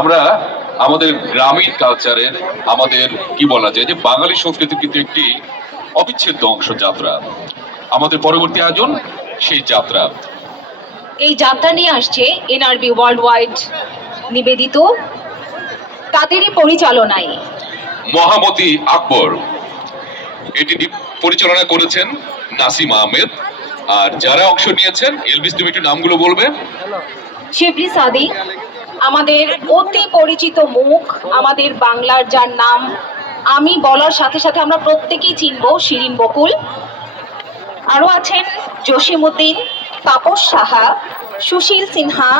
আমরা আমাদের গ্রামীণ কালচারের, আমাদের কি বলা যায় যে বাঙালি সংস্কৃতির কিন্তু একটি অবিচ্ছেদ্য অংশ যাত্রা। আমাদের পরবর্তী আয়োজন সেই যাত্রা। এই যাত্রা নিয়ে আসছে এনআরবি ওয়ার্ল্ড ওয়াইড নিবেদিত, তাদেরই পরিচালনায় মহামতি আকবর। এটি পরিচালনা করেছেন নাসিম আহমেদ। আর যারা অংশ নিয়েছেন, এলভিস তুমি একটু নামগুলো বলবে। শিবলি সাদি, আমাদের অতি পরিচিত মুখ, আমাদের বাংলার যার নাম আমি বলার সাথে সাথে আমরা প্রত্যেকেই চিনব, শিরিন বকুল। আরও আছেন জসিমউদ্দিন, তাপস সাহা, সুশীল সিনহা,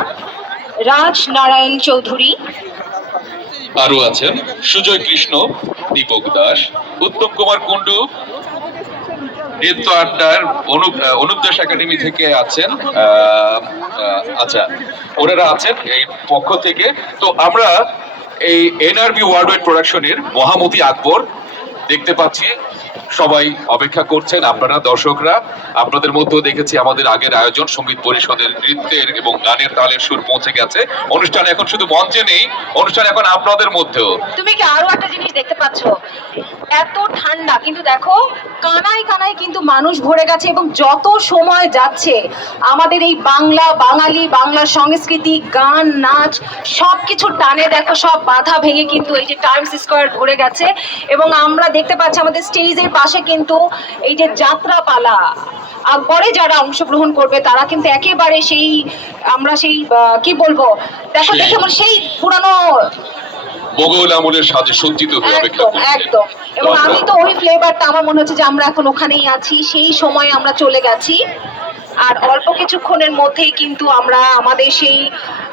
রাজ নারায়ণ চৌধুরী। আরও আছেন সুজয় কৃষ্ণ, দীপক দাস, উত্তম কুমার কুণ্ডু, নৃত্য আড্ডার অনুপদাস একাডেমি থেকে আছেন। আচ্ছা, ওনারা আছেন এই পক্ষ থেকে। তো আমরা এই এনআরবি ওয়ার্ল্ড ওয়াইড প্রোডাকশনের মহামতি আকবর দেখতে পাচ্ছি। সবাই অপেক্ষা করছেন, আপনারা দর্শকরা। আপনাদের মধ্যেও দেখেছি আমাদের আগের আয়োজন সঙ্গীত পরিষদের নৃত্যের এবং গানের তালের সুর পৌঁছে গেছে। অনুষ্ঠান এখন শুধু মঞ্চে নেই, অনুষ্ঠান এখন আপনাদের মধ্যেও। তুমি কি আরো একটা জিনিস দেখতে পাচ্ছ? এত ঠান্ডা, কিন্তু দেখো কানায় কানায় কিন্তু মানুষ ভরে গেছে, এবং যত সময় যাচ্ছে আমাদের এই বাংলা, বাঙালি, বাংলা সংস্কৃতি, গান, নাচ সবকিছু টানে দেখো সব বাধা ভেঙে কিন্তু এই যে টাইমস স্কয়ার ভরে গেছে। এবং আমরা দেখতে পাচ্ছি আমাদের স্টেজের পাশে কিন্তু এই যে যাত্রাপালা আকবরে যারা অংশগ্রহণ করবে তারা কিন্তু একেবারে সেই আমরা সেই কি বলবো, দেখো দেখে আমার সেই পুরানো মোগল আমলের সাজে সজ্জিত হয়ে অপেক্ষা করছে। একদম। এবং আমি তো ওই ফ্লেভারটা, আমার মনে হচ্ছে যে আমরা এখন ওখানেই আছি, সেই সময় আমরা চলে গেছি। আর অল্প কিছুক্ষণের মধ্যেই কিন্তু আমরা আমাদের সেই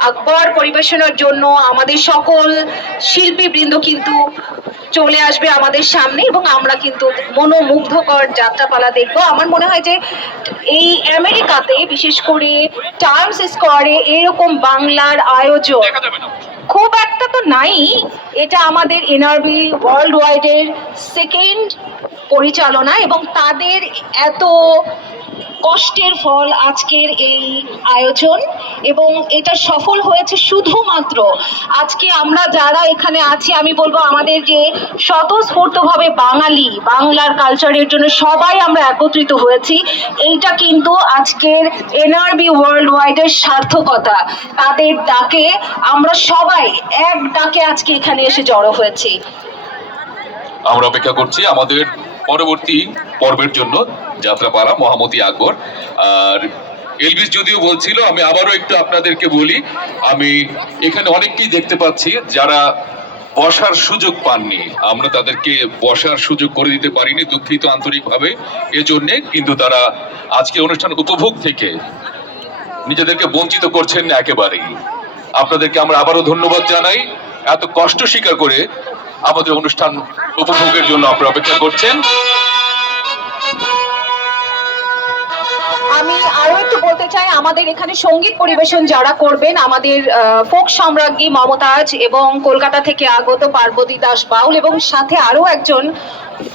আকবর পরিবেশনার জন্য আমাদের সকল শিল্পীবৃন্দ কিন্তু চলে আসবে আমাদের সামনে, এবং আমরা কিন্তু মনোমুগ্ধকর যাত্রাপালা দেখব। আমার মনে হয় যে এই আমেরিকাতে বিশেষ করে টাইমস স্কয়ারে এরকম বাংলার আয়োজন খুব একটা তো নাই। এটা আমাদের এনআরবি ওয়ার্ল্ড ওয়াইডের সেকেন্ড পরিচালনা, এবং তাদের এত কষ্টের ফল আজকের এই আয়োজন, এবং এটা সফল হয়েছে শুধুমাত্র আজকে আমরা যারা এখানে আছি। আমি বলবো আমাদের যে স্বতঃস্ফূর্তভাবে বাঙালি, বাংলার কালচারের জন্য সবাই আমরা একত্রিত হয়েছি, এইটা কিন্তু আজকের এনআরবি ওয়ার্ল্ড ওয়াইডের সার্থকতা। তাদের ডাকে আমরা সবাই এক ডাকে আজকে এখানে এসে জড়ো হয়েছি। আমরা অপেক্ষা করছি আমাদের পরবর্তী পর্বের জন্য, যাত্রাপালা মহামতি আকবর। আর এলভিস যদিও বলছিল, আমি আবারও একটু আপনাদেরকে বলি, আমি এখানে অনেককেই দেখতে পাচ্ছি যারা বসার সুযোগ পাননি। আমরা তাদেরকে বসার সুযোগ করে দিতে পারিনি, দুঃখিত আন্তরিকভাবে এজন্যে। কিন্তু তারা আজকে অনুষ্ঠান উপভোগ থেকে নিজেদেরকে বঞ্চিত করছেন না একেবারেই। আপনাদেরকে আমরা আবারও ধন্যবাদ জানাই, এত কষ্ট স্বীকার করে আমাদের অনুষ্ঠান উপভোগের জন্য আপনারা অপেক্ষা করছেন। আমি আরো একটু বলতে চাই, আমাদের এখানে সঙ্গীত পরিবেশন যারা করবেন, আমাদের ফোক সম্রাজ্ঞী মমতাজ এবং কলকাতা থেকে আগত পার্বতী দাস বাউল, এবং সাথে আরো একজন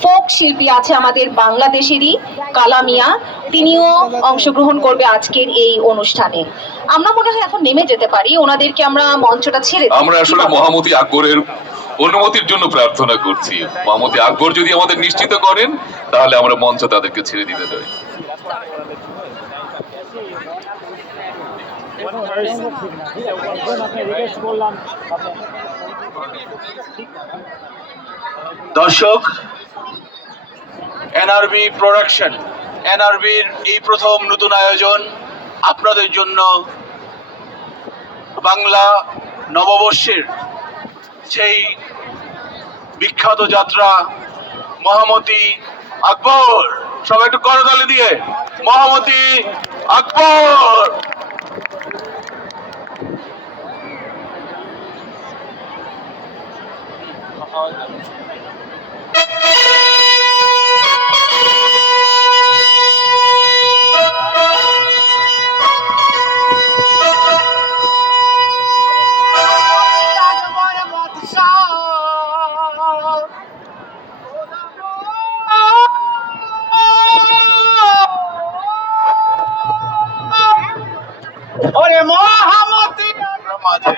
ফোক শিল্পী আছে আমাদের বাংলাদেশেরই, কালামিয়া, তিনিও অংশগ্রহণ করবে আজকের এই অনুষ্ঠানে। আমরা মনে হয় এখন নেমে যেতে পারি, ওনাদেরকে আমরা মঞ্চটা ছেড়ে দিই। আমরা আসলে মহামতি আকবরের অনুমতির জন্য প্রার্থনা করছি। মহামতি আকবর যদি আমাদের নিশ্চিত করেন, তাহলে আমরা মঞ্চ তাদেরকে ছেড়ে দিতে চাই। দর্শক, এনআরবি প্রোডাকশন, এনআরবির এই প্রথম নতুন আয়োজন আপনাদের জন্য বাংলা নববর্ষের সেই বিখ্যাত যাত্রা মহামতি আকবর। সবাই একটু করতালি দিয়ে মহামতি আকবর। ওরে মহামতি মাঝে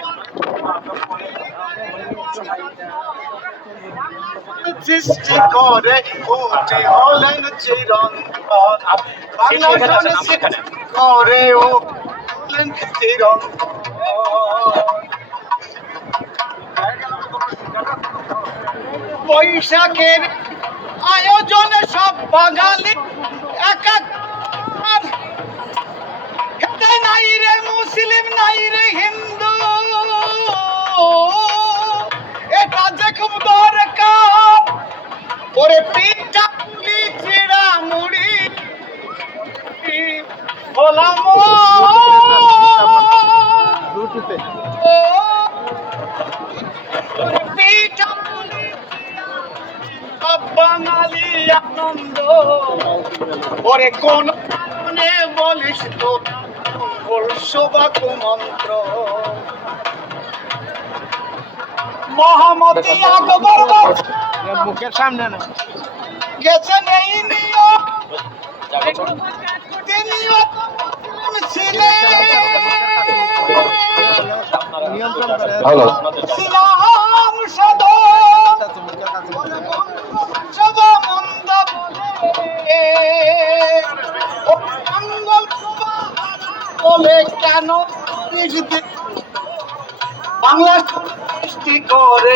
সৃষ্টি করে উঠে হলেন চিরন্তন বাংলা সৃষ্টি করে হলেন চিরন্তন বৈশাখের আয়োজনে সব বাঙালি একা নাই রে মুসলিম নাই রে হিন্দু এটা যে খুব দরকার ওরে পিঠা পুলি চিড়া মুড়ি বলাম পিঠা পুলি বাঙালি আনন্দ ওরে কোন মনে বলিস তো মন্ত্র মহামতি আকবর মুখের সামনে না গেছেন এই নিয়ম তিনিও ছিলেন ছিলাম সাধন সব মন্দ বলে কেন বাংলা সৃষ্টি করে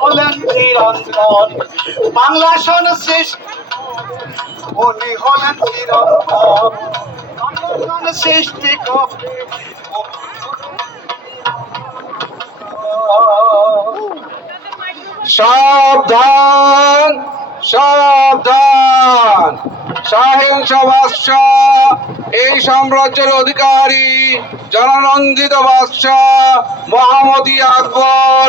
হলেন চিরন্তন বাংলা সৃষ্টি উনি হলেন চিরন্তন বাংলা সৃষ্টি করে সাবধান সাবধান সহিংস বাদশাহ এই সাম্রাজ্যের অধিকারী জননন্দিত বাদশাহ মহামতি আকবর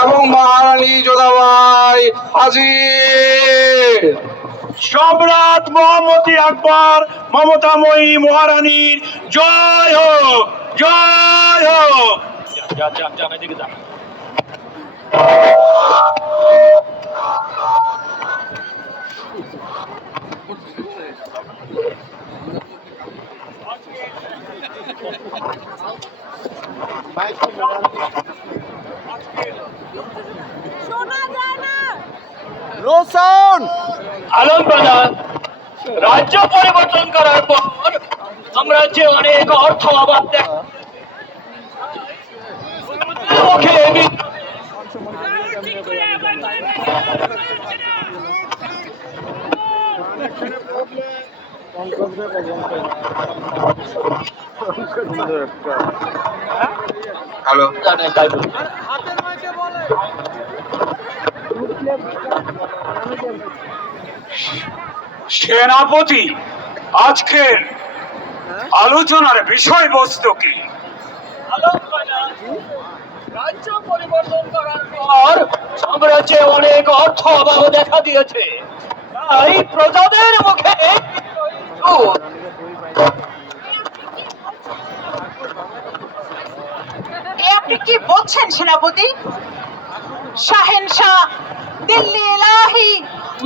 এবং মহারানী যোধাবাই হাজির। সম্রাট মহামতি আকবর মমতাময়ী মহারানীর জয় হোক জয় হোক। আলম প্রধান রাজ্য পরিবর্তন করার পর সাম্রাজ্যে অনেক অর্থ অভাব হ্যালো সেনাপতি আজকের আলোচনার বিষয়বস্তু কি? রাজ্য পরিবর্তন করার পর সাম্রাজ্যে অনেক অর্থ অভাব দেখা দিয়েছে, তাই প্রজাদের মুখে আপনি কি বলছেন সেনাপতি? শাহেনশাহ দিল্লি ইলাহি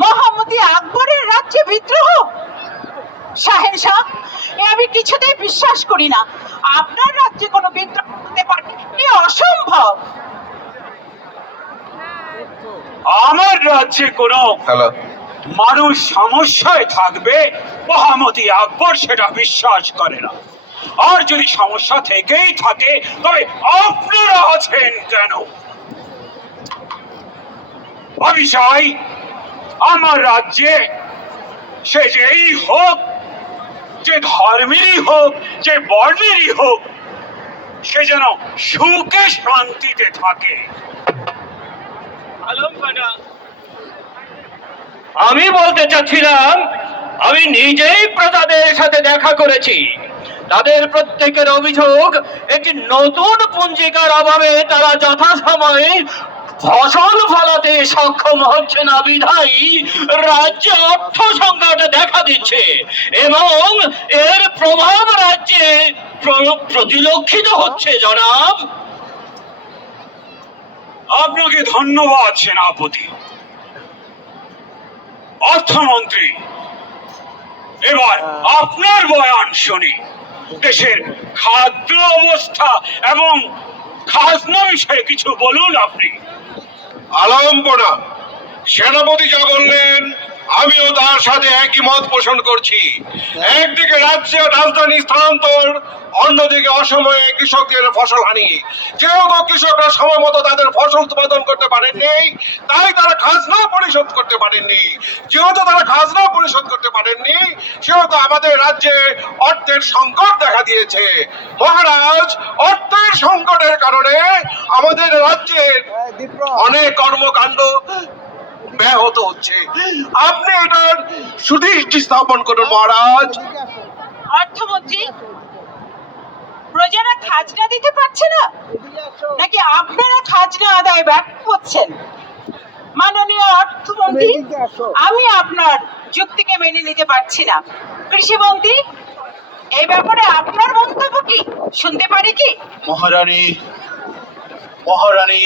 মহামতি আকবরের রাজ্যে বিদ্রোহ? শাহেনশাহ, এ আমি কিছুতেই বিশ্বাস করি না। আপনার রাজ্যে কোনো বিদ্রোহ হতে পারে? এ অসম্ভব। আমার রাজ্যে কোনো হ্যালো মানুষ সমস্যায় থাকবে মহামতি আকবর সেটা বিশ্বাস করে না। আর যদি সমস্যা থেকেই থাকে তবে আপনারা আছেন কেন? আমি চাই আমার রাজ্যে সে যেই হোক, যে ধর্মেরই হোক, যে বর্ণেরই হোক, সে যেন সুখে শান্তিতে থাকে। আমি বলতে চাচ্ছিলাম, আমি নিজেই প্রজাদের সাথে দেখা করেছি। তাদের প্রত্যেকের অভিযোগ একটি নতুন পুঞ্জিকার অভাবে তারা যথাসময়ে ফসল ফলাতে সক্ষম হচ্ছে না, বিধায় রাজ্যে অর্থ সংকট দেখা দিচ্ছে এবং এর প্রভাব রাজ্যে প্রতিলক্ষিত হচ্ছে। জনাব, আপনাকে ধন্যবাদ সেনাপতি। অর্থমন্ত্রী, এবার আপনার বয়ান শুনি। দেশের খাদ্য অবস্থা এবং খাজনা বিষয়ে কিছু বলুন আপনি। আলম্পনা সেনাপতি যা বললেন আমিও তার সাথে একই মত পোষণ করছি। একদিকে রাজ্যের রাজধানী স্থানান্তর, অন্যদিকে অসময়ে কৃষকের ফসল হানি। যেহেতু কৃষকরা সময় মতো তাদের ফসল উৎপাদন করতে পারেননি, তাই তারা খাজনা পরিশোধ করতে পারেননি। যেহেতু তারা খাজনা পরিশোধ করতে পারেননি, সেহেতু আমাদের রাজ্যে অর্থের সংকট দেখা দিয়েছে। মহারাজ, অর্থের সংকটের কারণে আমাদের রাজ্যের অনেক কর্মকাণ্ড ব্যাহত হচ্ছে। আপনি এটার সুদৃষ্টি স্থাপন করুন মহারাজ। অর্থমন্ত্রী, প্রজারা খাজনা দিতে পারছে না, নাকি আপনারা খাজনা আদায় ব্যর্থ হচ্ছেন? মাননীয় অর্থমন্ত্রী, আমি আপনার যুক্তিকে মেনে নিতে পারছি না। কৃষিমন্ত্রী, এই ব্যাপারে আপনার মন্তব্য কি, শুনতে পারি কি? মহারানী,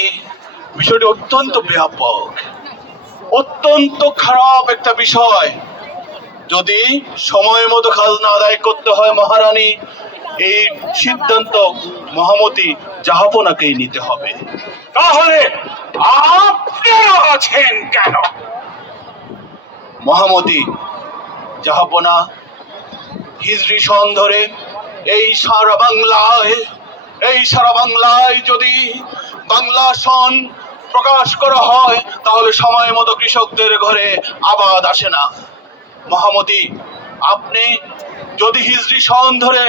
বিষয়টি অত্যন্ত ব্যাপক, অত্যন্ত খারাপ একটা বিষয়। যদি সময় মতো খাজনা আদায় করতে হয় মহারানী, এই সিদ্ধান্ত মহামতি জাহাপনাকেই নিতে হবে। তাহলে আপনারা আছেন কেন? মহামতি জাহাপনা, হিজরি সন ধরে এই সারা বাংলায় যদি বাংলা সন প্রকাশ করা হয়, তাহলে সময় মতো কৃষকদের ঘরে আবাদ আসে না। মহামতি, আপনি যদি হিজরি সন ধরে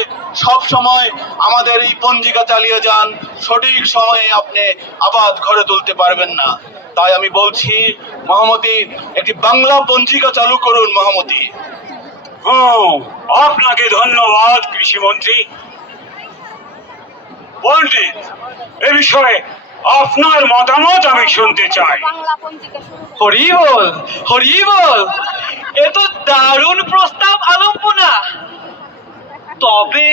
সব সময় আমাদের এই পঞ্জিকা চালিয়ে যান, সঠিক সময়ে আপনি আবাদ ঘরে তুলতে পারবেন না। তাই আমি বলছি মহামতি, একটি বাংলা পঞ্জিকা চালু করুন মহামতি। আপনাকে ধন্যবাদ কৃষিমন্ত্রী। পণ্ডিত, এ বিষয়ে আপনার মতামত আমি শুনতে চাই। হরিবল, এ তো দারুণ প্রস্তাব আলম্পনা। তবে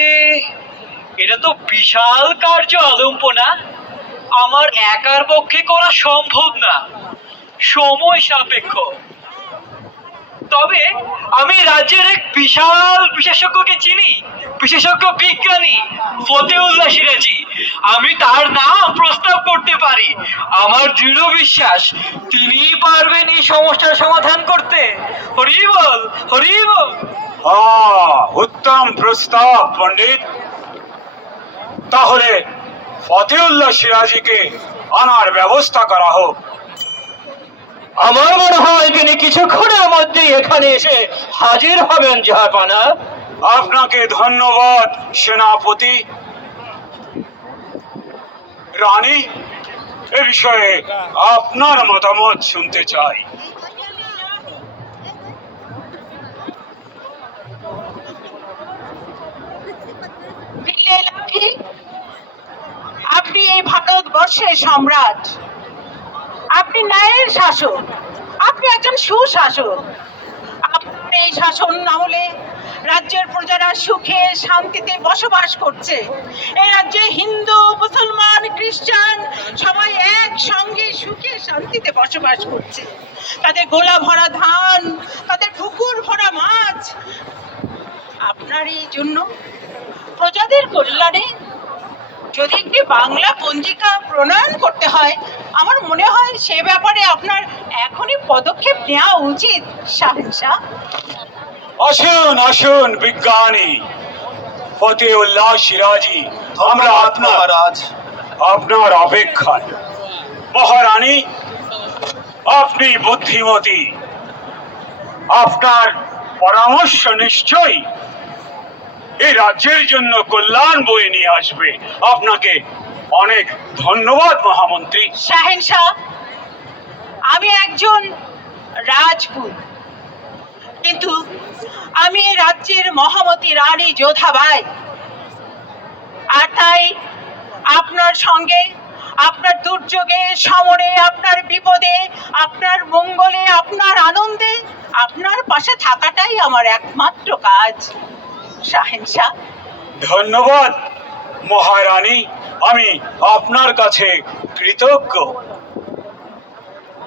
এটা তো বিশাল কার্য আলম্পনা, আমার একার পক্ষে করা সম্ভব না, সময় সাপেক্ষ। তবে আমি রাজ্যের এক বিশাল বিশেষজ্ঞকে চিনি, বিশেষজ্ঞ বিজ্ঞানী ফতেউল্লাহ সিরাজি। আমি তার নাম প্রস্তাব করতে পারি। আমার দৃঢ় বিশ্বাস তিনি পারবেন এই সমস্যার সমাধান করতে। হরিবল। উত্তম প্রস্তাব পণ্ডিত। তাহলে ফতেউল্লাহ সিরাজিকে আনার ব্যবস্থা করা হোক। আমার মনে হয় তিনি কিছুক্ষণের মধ্যেই এখানে এসে হাজির হবেন জাহাপানা। আপনাকে ধন্যবাদ সেনাপতি। রানী, এ বিষয়ে আপনার মতামত শুনতে চাই। আপনি এই ভারতবর্ষের সম্রাট, আপনি ন্যায়ের শাসক, আপনি একজন সুশাসক। আপনার এই শাসন আমলে রাজ্যের প্রজারা সুখে শান্তিতে বসবাস করছে। এই রাজ্যে হিন্দু, মুসলমান, খ্রিস্টান সবাই একসঙ্গে সুখে শান্তিতে বসবাস করছে। তাদের গোলা ভরা ধান, তাদের পুকুর ভরা মাছ। আপনার এই জন্য প্রজাদের কল্যাণে যদি একটি বাংলা পঞ্জিকা প্রণয়ন করতে হয়, আমার মনে হয় সে ব্যাপারে আপনার এখনই পদক্ষেপ নেওয়া উচিত শাহেনশাহ। আসুন বিজ্ঞানী ফতেউল্লাহ সিরাজি, আমরা আপনার অপেক্ষায়। মহারানী, আপনি বুদ্ধিমতী, আপনার পরামর্শ নিশ্চয়ই এই রাজ্যের জন্য কল্যাণ বয়ে নিয়ে আসবে। আপনাকে অনেক ধন্যবাদ মহামন্ত্রী। শাহেনশাহ, আমি একজন রাজপুত, কিন্তু আমি এই রাজ্যের মহামতি রানী যোধাবাই। আর তাই আপনার সঙ্গে, আপনার দুর্যোগে, সমরে, আপনার বিপদে, আপনার মঙ্গলে, আপনার আনন্দে আপনার পাশে থাকাটাই আমার একমাত্র কাজ শাহেনশাহ। ধন্যবাদ মহারানী, আমি আপনার কাছে কৃতজ্ঞ।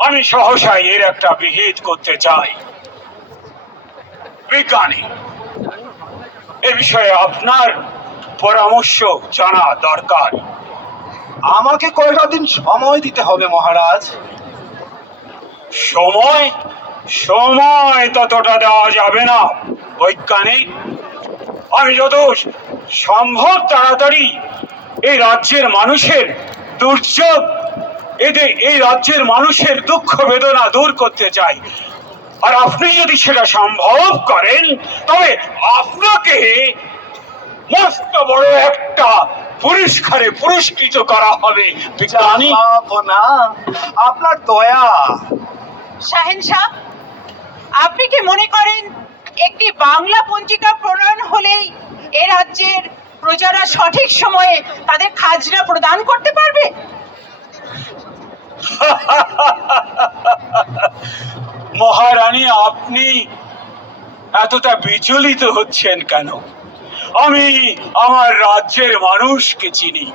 আমি সহসাই এর একটা বিহিত করতে চাই। বিজ্ঞানী, এ বিষয়ে আপনার পরামর্শ জানা দরকার। আমাকে কয়েকটা দিন সময় দিতে হবে মহারাজ। সময় সময় ততটা দেওয়া যাবে না বৈজ্ঞানিক। আমি যত সম্ভব তাড়াতাড়ি এই রাজ্যের মানুষের দুর্যোগ, এই রাজ্যের মানুষের দুঃখ বেদনা দূর করতে চাই। আর আপনি যদি সেটা সম্ভব করেন তবে আপনাকে মস্ত বড় একটা পুরস্কারে পুরস্কৃত করা হবে বিজ্ঞানী। না, আপনার দয়া। শাহেনশাহ, আপনি কি মনে করেন একটি বাংলা পঞ্জিকা প্রণয়ন হলেই এ রাজ্যের প্রজারা সঠিক সময়ে তাদের খাজনা প্রদান করতে পারবে? মহারানী, আপনি এতটা বিচলিত হচ্ছেন কেন? আমি আমার রাজ্যের মানুষকে চিনি।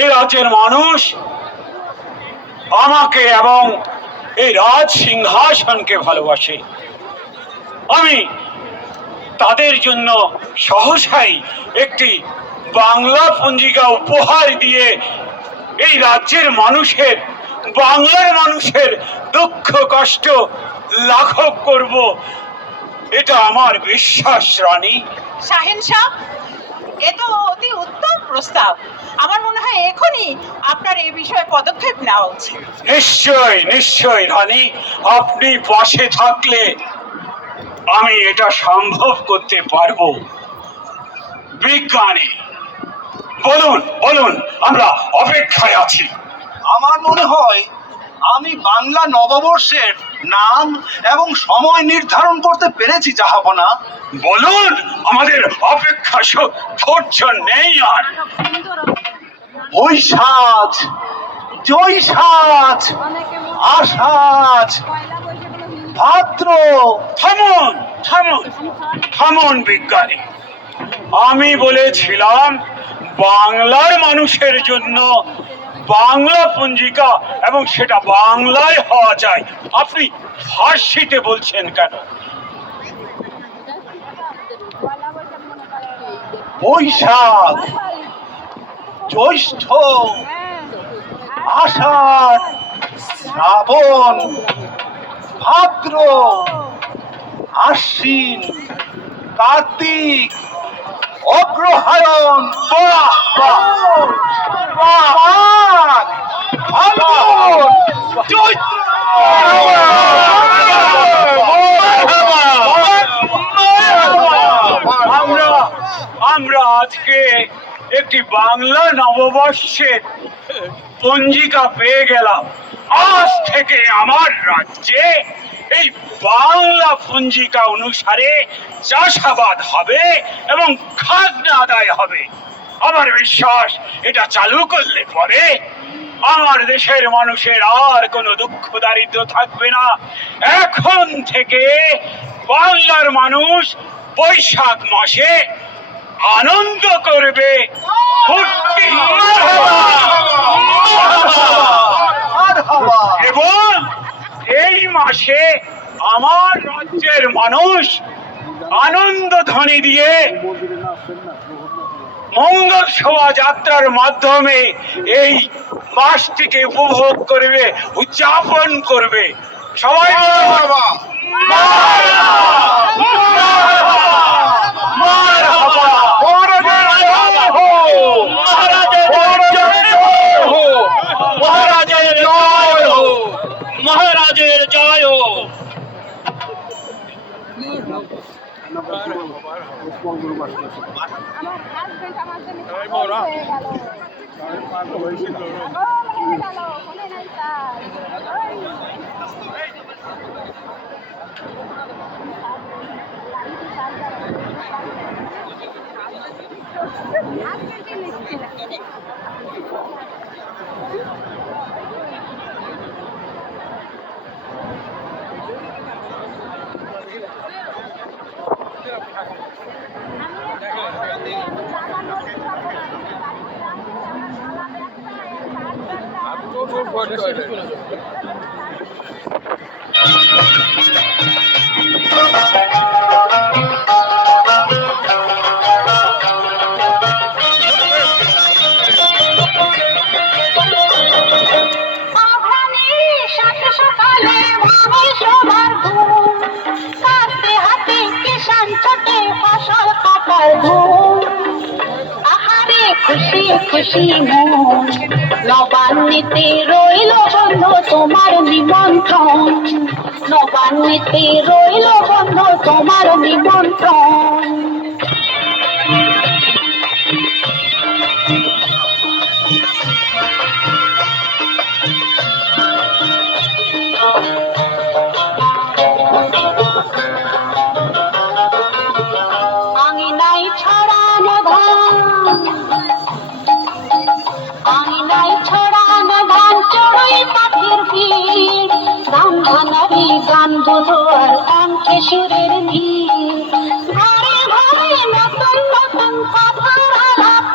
এই রাজ্যের মানুষ আমাকে এবং এই রাজ সিংহাসনকে ভালোবাসে। আমি তাদের জন্য সহসাই একটি বাংলা পঞ্জিকা উপহার দিয়ে এই রাজ্যের মানুষের, বাংলার মানুষের দুঃখ কষ্ট লাঘব করব, এটা আমার বিশ্বাস রানী। শাহেনশাহ, এ তো অতি উত্তম প্রস্তাব। আমার মনে হয় এখনই আপনার এই বিষয়ে পদক্ষেপ নেওয়া উচিত। নিশ্চয় নিশ্চয় রানী, আপনি পাশে থাকলে আমি এটা সম্ভব করতে পারবো। বিজ্ঞানী, বলুন বলুন, আমরা অপেক্ষায় আছি। আমার মনে হয় আমি বাংলা নববর্ষের নাম এবং সময় নির্ধারণ করতে পেরেছি জাহাপনা। বলুন, আমাদের অপেক্ষা ধৈর্য নেই আর। বৈশাখ, জৈশাখ, আষাঢ়, ভাদ্র। থামুন থামুন থামুন বিজ্ঞানী, আমি বলেছিলাম বাংলার মানুষের জন্য বাংলা পঞ্জিকা, এবং সেটা বাংলায় হওয়া চাই। আপনি ফার্সিতে বলছেন কেন? বৈশাখ, জ্যৈষ্ঠ, আষাঢ়, শ্রাবণ, ভাদ্র, আশ্বিন, কার্তিক, অগ্রহায়ণ, মাঘ, ফাল্গুন, চৈত্র। আমরা আজকে একটি বাংলা নববর্ষের পঞ্জিকা পেয়ে গেলাম। আজ থেকে আমার রাজ্যে এই বাংলা পঞ্জিকা অনুসারে চাষাবাদ হবে এবং খাজনা আদায় হবে। আমার বিশ্বাস এটা চালু করলে পরে আমার দেশের মানুষের আর কোনো দুঃখ দারিদ্র থাকবে না। এখন থেকে বাংলার মানুষ বৈশাখ মাসে আনন্দ করবে, ফুর্তি এবং এই মাসে আমার রাজ্যের মানুষ আনন্দ ধ্বনি দিয়ে মঙ্গল শোভাযাত্রার মাধ্যমে এই মাসটিকে উপভোগ করবে, উদযাপন করবে। সবাই মহারাজের জয় হোক। খুশি মন নবান্নিতে রইল বন্ধু তোমার নিমন্ত্রণ নবান্নিতে রইল বন্ধু তোমার নিমন্ত্রণ আঙিনায় ছড়ানো ধান আঙিনায় ছড়ানো ধান চড়ুই পাখির ভিড় গান ধানারি গান বুধোয়ার কণ্ঠে সুরের ভিড় ঘরে ঘরে নতুন নতুন কথার আলাপ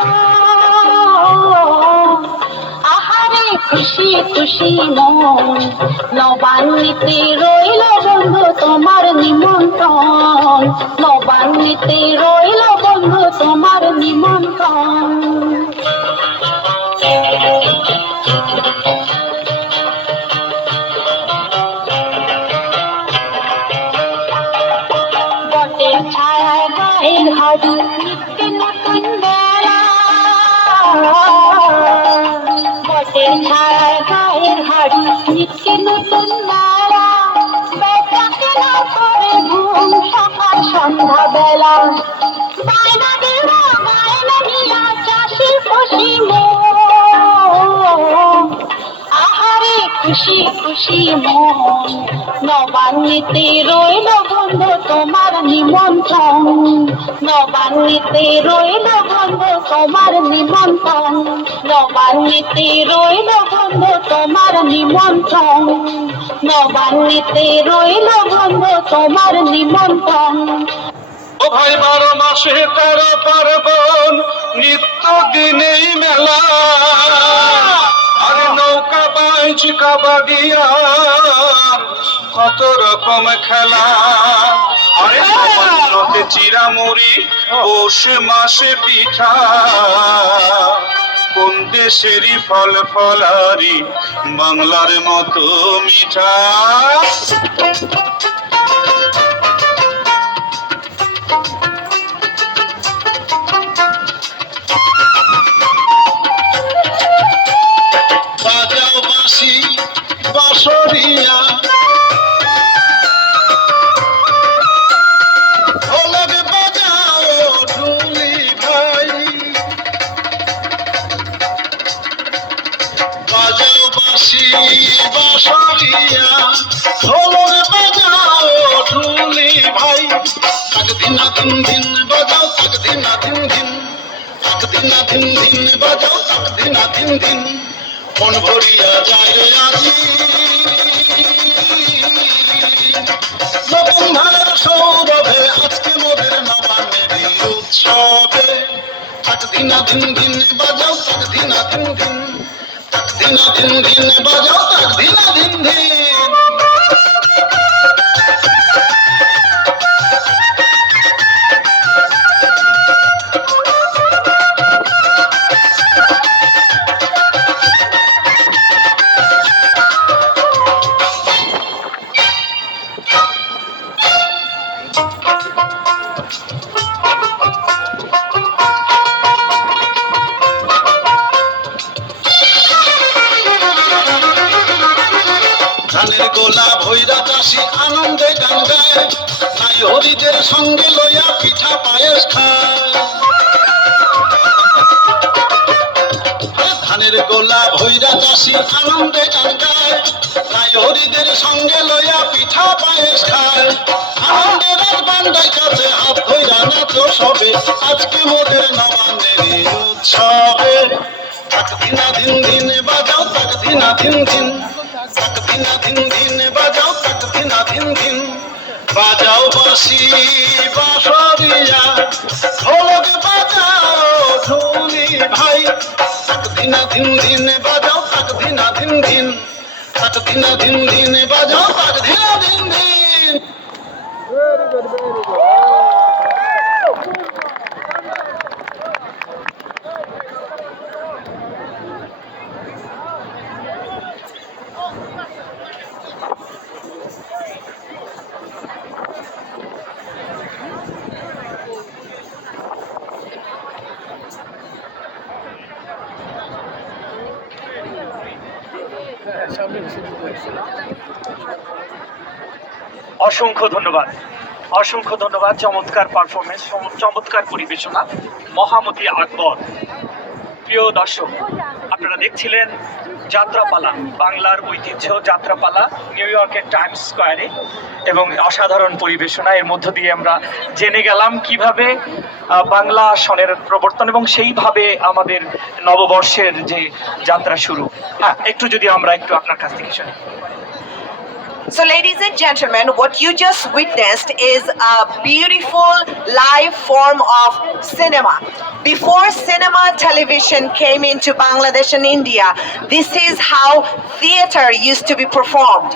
আহারে খুশি খুশি মন নবান্নিতে রইল বন্ধু তোমার নিমন্ত্রণ নবান্নিতে রইল বন্ধু তোমার নিমন্ত্রণ বটের ছায়ায় গায়ের হাড়ি নিত্য নতুন বেলা বটের ছায়ায় গায়ের হাড়ি নিত্য নতুন মেলা বেচা কেনা করে ঘুম সকাল সন্ধ্যা বেলা বায়না দেওয়া বায়না দিয়া চাষির খুশি মন আহারে খুশি খুশি মন নবান্নিতে রইল বন্ধু তোমার নিমন্ত্রণ নবান্নিতে রইল বন্ধু তোমার নিমন্ত্রণ নবান্নিতে রইল বন্ধু তোমার নিমন্ত্রণ নবান্নিতে রইল বন্ধু তোমার নিমন্ত্রণ ও ভাই 12 মাসে 13 পার্বণ নিত্য দিনেই মেলা আরে নৌকা বাইচ কাবাডিয়া কত রকম খেলা আরে নতে চিরামুড়ি পৌষ মাসে পিঠা কোন দেশেরই ফল ফলারি বাংলার মতো মিঠা বাজাও বাঁশি বাঁশরিয়া ঢোলক বাজাও ঢুলি ভাই বাজাও বাঁশি বাঁশরিয়া ঢোলক বাজাও ঢুলি ভাই তাক দিনা দিন দিন বাজাও তাক দিনা দিন দিন তাক দিনা দিন দিন বাজাও তাক দিনা দিন দিন মন ভরিয়া যায় রে আজি নতুন ধানের সৌরভে আজকে মোদের নবান্নের উৎসবে তাক দিনা দিন দিন বাজাও তাক দিনা দিন দিন তাক দিনা দিন দিন বাজাও তাক দিনা দিন দিন ধানের গোলা ভৈরা চাষি আনন্দে গান গায় তাই হরিদের সঙ্গে লইয়া পিঠা পায়েস খায় ধানের গোলা ভৈরা চাষি আনন্দে গান গায় তাই হরিদের সঙ্গে লইয়া পিঠা পায়েস খায় আনন্দের রাত বান্দায় কাছে হাত ধইরা নাচো সবে আজকে মোদের নবান্নের উৎসবে তাক দিনা দিন দিন বাজাও তাক দিনা দিন দিন তাক দিনা দিন দিন বাজাও তাক দিনা দিন দিন বাজাও বাঁশি বাঁশরিয়া ঢোলক বাজাও ঢুলি ভাই তাক দিনা দিন দিন বাজাও তাক দিনা দিন দিন তাক দিনা দিন দিন বাজাও তাক দিনা দিন দিন অসংখ্য ধন্যবাদ, অসংখ্য ধন্যবাদ। চমৎকার পারফরমেন্স, চমৎকার পরিবেশনা, মহামতি আকবর। প্রিয় দর্শক, আপনারা দেখছিলেন যাত্রাপালা, বাংলার ঐতিহ্য যাত্রাপালা নিউ ইয়র্কের টাইমস স্কোয়ারে, এবং অসাধারণ পরিবেশনা। এর মধ্য দিয়ে আমরা জেনে গেলাম কিভাবে বাংলা সনের প্রবর্তন এবং সেইভাবে আমাদের নববর্ষের যে যাত্রা শুরু। হ্যাঁ, একটু যদি আমরা একটু আপনার কাছ থেকে শুনি। So, ladies and gentlemen, what you just witnessed is a beautiful live form of cinema. Before cinema, television came into Bangladesh and India, this is how theater used to be performed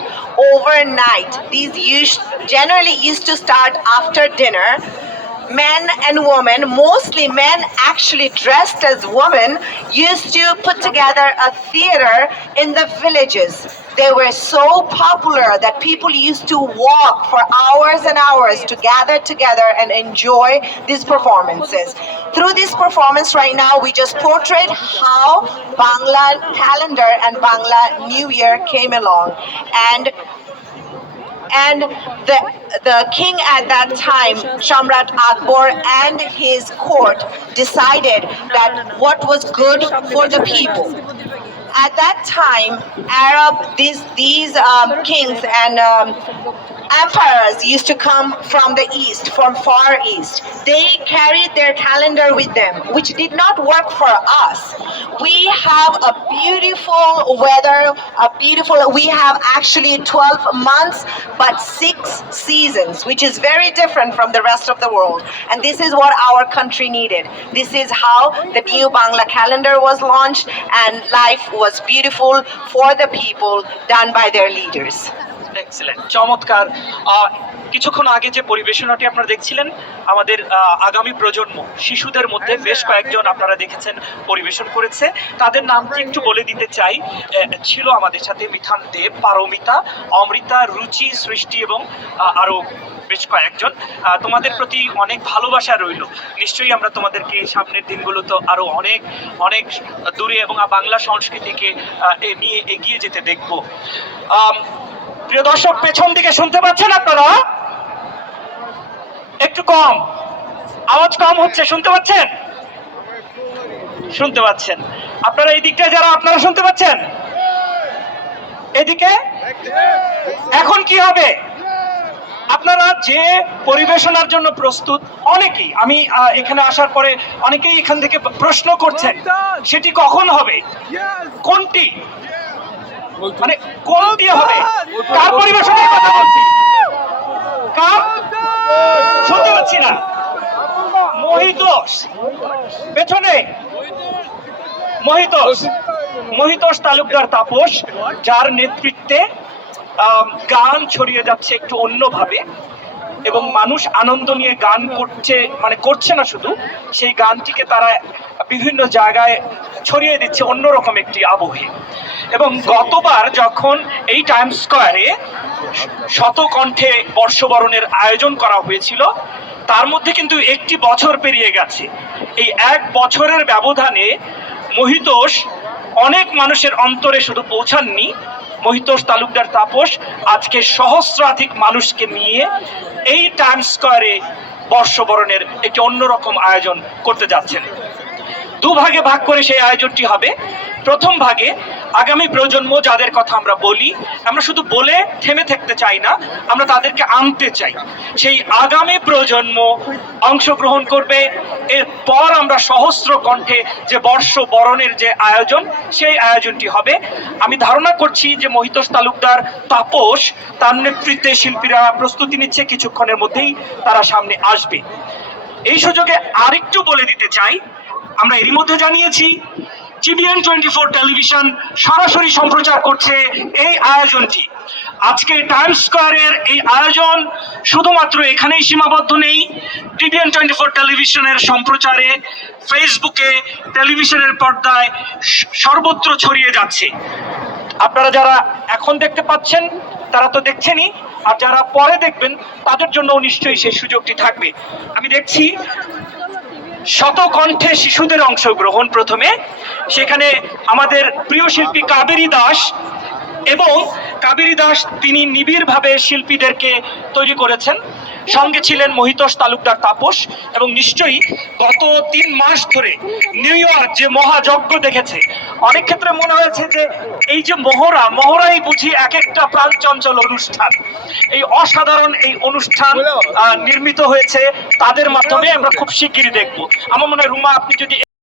overnight. These generally used to start after dinner. Men and women, mostly men actually dressed as women, used to put together a theater in the villages. They were so popular that people used to walk for hours and hours to gather together and enjoy these performances. Through this performance right now, we just portrayed how Bangla calendar and Bangla New Year came along. And the king at that time, Shamrat Akbar, and his court decided that what was good for the people. At that time, these kings and emperors used to come from the east, from far east. They carried their calendar with them, which did not work for us. We have a beautiful weather, we have actually 12 months, but 6 seasons, which is very different from the rest of the world. And this is what our country needed. This is how the new Bangla calendar was launched, and life was beautiful for the people, done by their leaders. Excellent, চমৎকার। কিছুক্ষণ আগে যে পরিবেশনাটি আপনারা দেখছিলেন, আমাদের আগামী প্রজন্ম শিশুদের মধ্যে বেশ কয়েকজন আপনারা দেখেছেন পরিবেশন করেছে। তাদের নামটি একটু বলে দিতে চাই। ছিল আমাদের সাথে মিথান দেব, পারমিতা, অমৃতা, রুচি, সৃষ্টি এবং আরও বেশ কয়েকজন। তোমাদের প্রতি অনেক ভালোবাসা রইল। নিশ্চয়ই আমরা তোমাদেরকে সামনের দিনগুলোতে আরও অনেক অনেক দূরে এবং বাংলা সংস্কৃতিকে নিয়ে এগিয়ে যেতে দেখব। প্রিয় দর্শক, পেছন দিকে শুনতে পাচ্ছেন আপনারা? একটু কম, আওয়াজ কম হচ্ছে, শুনতে পাচ্ছেন? শুনতে পাচ্ছেন আপনারা? এই দিকটা যারা, আপনারা শুনতে পাচ্ছেন? এদিকে এখন কি হবে? আপনারা যে পরিবেশনার জন্য প্রস্তুত, অনেকেই, আমি এখানে আসার পরে অনেকেই এখান থেকে প্রশ্ন করছেন সেটি কখন হবে, কোনটি, মানে কোনটি হবে, কার পরিবেশনের কথা বলছি, কার? শুনতে পাচ্ছি না। মহিতোষ পেছনে, মহিতোষ তালুকদার তাপস, যার নেতৃত্বে গান ছড়িয়ে যাচ্ছে একটু অন্যভাবে, এবং মানুষ আনন্দ নিয়ে গান করছে, মানে করছে না শুধু, সেই গানটিকে তারা বিভিন্ন জায়গায় ছড়িয়ে দিচ্ছে অন্যরকম একটি আবহে। এবং গতবার যখন এই টাইমস স্কয়ারে শতকণ্ঠে বর্ষবরণের আয়োজন করা হয়েছিল, তার মধ্যে কিন্তু একটি বছর পেরিয়ে গেছে। এই 1 বছরের ব্যবধানে মহিতোষ অনেক মানুষের অন্তরে শুধু পৌঁছাননি, মহিতোষ তালুকদার তাপস আজকে সহস্রাধিক মানুষকে নিয়ে এই টাইমস স্কয়ারে বর্ষবরণের একটি অন্যরকম আয়োজন করতে যাচ্ছেন। 2 ভাগে ভাগ করে সেই আয়োজনটি হবে। প্রথম ভাগে আগামী প্রজন্ম, যাদের কথা আমরা বলি, আমরা শুধু বলে থেমে থাকতে চাই না, আমরা তাদেরকে আনতে চাই। সেই আগামী প্রজন্ম অংশগ্রহণ করবে। এরপর আমরা সহস্র কণ্ঠে যে বর্ষবরণের যে আয়োজন, সেই আয়োজনটি হবে। আমি ধারণা করছি যে মহিতোষ তালুকদার তাপস, তার নেতৃত্বে শিল্পীরা প্রস্তুতি নিচ্ছে, কিছুক্ষণের মধ্যেই তারা সামনে আসবে। এই সুযোগে আরেকটু বলে দিতে চাই, আমরা এরই মধ্যে জানিয়েছি TVN 24 টেলিভিশন সরাসরি সম্প্রচার করছে এই আয়োজনটি। আজকে টাইমস স্কয়ারের এই আয়োজন শুধুমাত্র এখানেই সীমাবদ্ধ নেই। TVN 24 টেলিভিশনের সম্প্রচারে ফেসবুকে, টেলিভিশনের পর্দায় সর্বত্র ছড়িয়ে যাচ্ছে। আপনারা যারা এখন দেখতে পাচ্ছেন তারা তো দেখছেনই, আর যারা পরে দেখবেন তাদের জন্য নিশ্চয়ই সেই সুযোগটি থাকবে। আমি দেখছি শতকণ্ঠে শিশুদের অংশগ্রহণ। প্রথমে সেখানে আমাদের প্রিয় শিল্পী কাবেরী দাস এবং কাবেরী দাস তিনি নিবিড়ভাবে শিল্পীদেরকে তৈরি করেছেন। সঙ্গে ছিলেন মহিতোষ তালুকদার তাপস, এবং নিশ্চয়ই গত 3 মাস ধরে নিউ ইয়র্ক যে মহাযজ্ঞ দেখেছে, অনেক ক্ষেত্রে মনে হয়েছে যে এই যে মহড়াই বুঝি এক একটা প্রাণচঞ্চল অনুষ্ঠান। এই অসাধারণ এই অনুষ্ঠান নির্মিত হয়েছে তাদের মাধ্যমে, আমরা খুব শিগগিরই দেখবো। আমার মনে হয় রুমা, আপনি যদি